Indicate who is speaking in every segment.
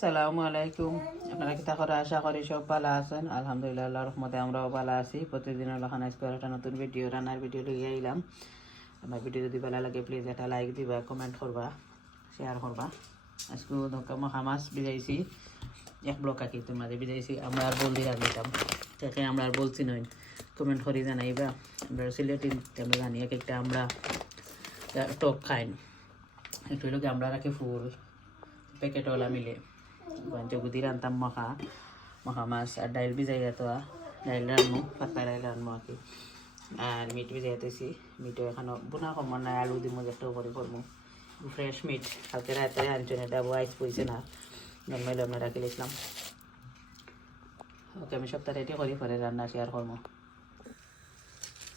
Speaker 1: সালামু আলাইকুম। আপনারা কিতা করে আশা করি সব ভালো আছেন? আলহামদুলিল্লাহ, আল্লাহর রহমতে আমরাও ভালো আছি। প্রতিদিন করে একটা নতুন ভিডিও, রান্নার ভিডিও লিয়ে আইলাম আমার ভিডিও যদি ভালো লাগে প্লিজ একটা লাইক দিবা কমেন্ট করবা শেয়ার করবা। আজকে ধোকা, মহা মাছ এক ব্লক আঁকি তোর মাঝে ভিজাইছি, আমরা আর বলদি রাখলাম তাকে আমরা আর বলছি নই কমেন্ট করি জানাইবা। আমরা সিলেটি আমরা জানি, এক একটা আমরা টক খাই। একটু হলো আমরা রাখি ফুল প্যাকেটওয়ালা মিলে। জগুদি রান্তাম মাখা মাখা মাছ আর ডাইল ভিজাই যেত ডাইল রান্নু পাতলা ডাইল রান্নু আর কি আর মিট ভিজাই যেতেছি মিটও এখানে বোনা কমন নাই আলু দিমু একটা করে করব ফ্রেশ মিট কালকে রাতে আনছেন এটা আইস পড়ছে না নর্মালি আমরা রাখি লিখলাম ওকে আমি সপ্তাহে রেডি করি পরে রান্না শেয়ার করব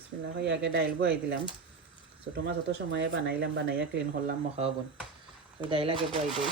Speaker 1: বিসমিল্লাহ আগে ডাইল বয়াই দিলাম ছোটো মাছ অত সময়ে বানাইলাম বানাইয়া ক্লিন করলাম মখাও বোন ওই ডাইল আগে বয়াই দিই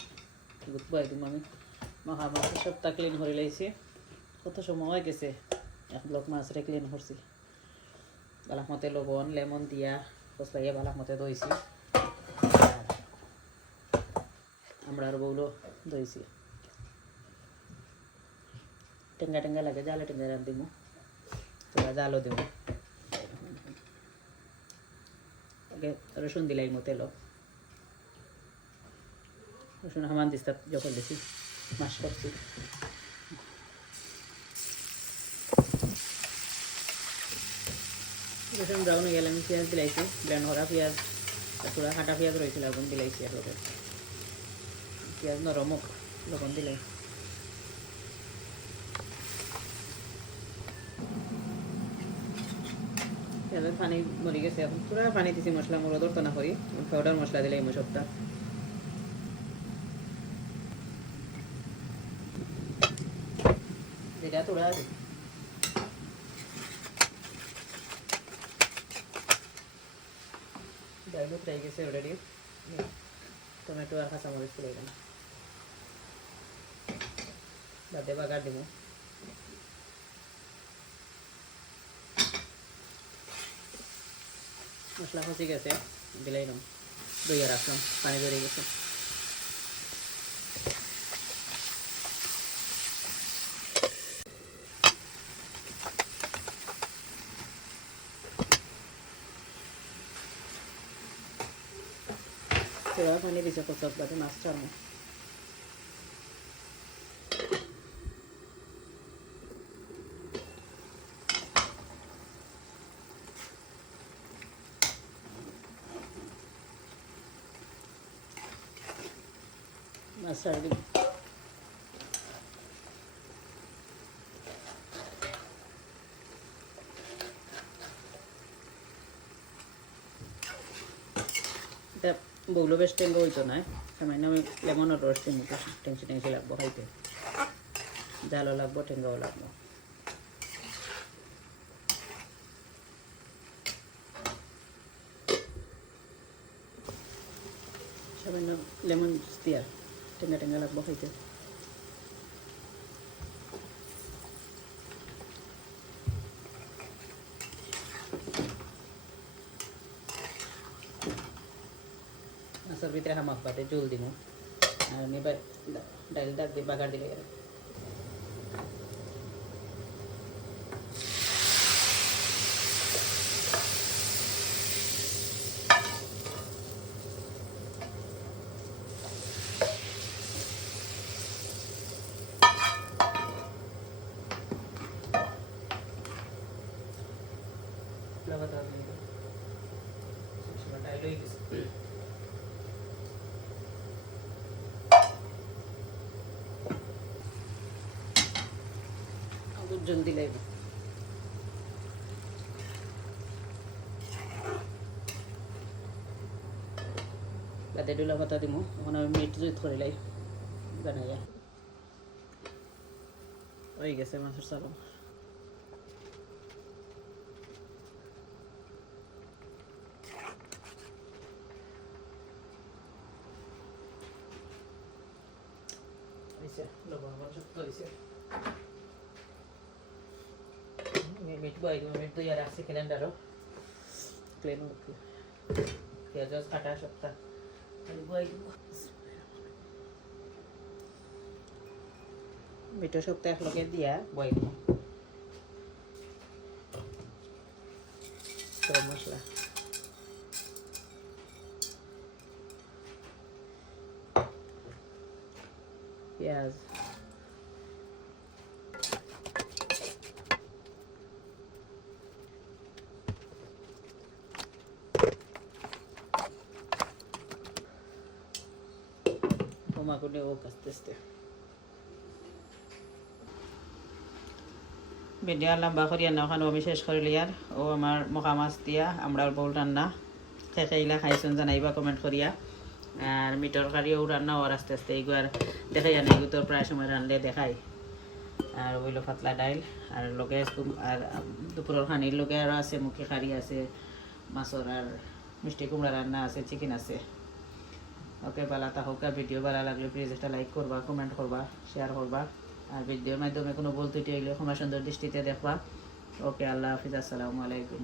Speaker 1: Boy, তুমি আমি। মাখামাছ সবটা ক্লিন করে লাইছি। কত সময় হয়ে গেছে? এক ব্লক মাছরে ক্লিন করছি বালাক মতে লবণ লেমন দিয়া কচলাইয়া বালাক মতে দইছি আমরা আর বউলো দইছি টেঙ্গা টেঙ্গা লাগে জালে টেঙ্গা রান দিমু। তোরা জালও দেবো রসুন দিলাই মতে লো যখন দিছি মাস করছি রসুন ব্রাউন হয়ে গেলে আমি পেঁয়াজ দিলাইছি ব্ল্যান্ড করা পেঁয়াজ পুরা হাঁটা পেঁয়াজ রয়েছিল লবণ দিলাইছি আর লবণ পেঁয়াজ নরম হোক লবণ দিলাই পেঁয়াজের পানি মরি গেছে এখন পুরা পানি দিছি মশলা মরো ধরতো না করি পাউডার মশলা দিলাই সবটা যেটা তোরা ডাইলও ফ্রাই গেছে অলরেডি টমেটো আর কাঁচামরিচ তুলে দিলাম বাদে বাগার দিব মশলা খসি গেছে দিলাইলাম দইয়া রাখলাম পানি বেরিয়ে গেছে Sila পানি দিছে কচত বাদে মাছ ছাড়বো মাছ ছাড় দিব বউলো বেশ টেঙ্গো হইতো না, সামান্য আমি লেমনের রস টেঙ্গি টেংসি টেংসি লাগবো খাইতে। জালও লাগবো, টেঙ্গাও লাগবো। সামান্য লেমন জুস দিয়া টেঙ্গা টেঙ্গা লাগবো খাইতে। মাছের ভিতরে হামাক পাতে জল দিব আর আমি এবার ডাইল ডাক দিয়ে বাগার দিলে গেলে लगातार জলদি লাগবে বাদে ডুলা পাতা দিমু এখন আমি মিট জুইত করে লাই বানাইয়া হয়ে গেছে মাছের হয়েছে, লবণ লবণ মিট বই মিট তো ইয়ার আছে ক্যালেন্ডারও প্লেন পেঁয়াজ কাটা সপ্তাহ খালি বই মিটো সপ্তাহ একলগে দিয়া বই দিব গরম মশলা পেঁয়াজ করে ও আস্তে ভিডিও লম্বা করি রান্না ওখানে আমি শেষ করে লিয়ার ও আমার মকা মাছ দিয়া আমরা বউল রান্না খেয়ে খাইলা খাইছুন জানাইবা কমেন্ট করিয়া আর মিটর কারিও রান্না ওর আস্তে আস্তে এইগুলো দেখাই জানে এগুলো তো প্রায় সময় রানলে দেখাই আর ওইলো পাতলা ডাইল আর তুম- আর দুপুরের খানির লগে আরও আছে মুখে কারি আছে মাছর আর মিষ্টি কুমড়া রান্না আছে চিকেন আছে ওকে বালা হোক ভিডিও ভালো লাগলে প্লিজ একটা লাইক করবা কমেন্ট করবা শেয়ার করবা, আর ভিডিওর মাধ্যমে কোনো বলতে হইলে ক্ষমা সুন্দর দৃষ্টিতে দেখবা। ওকে, আল্লাহ হাফিজ, আসসালামু আলাইকুম।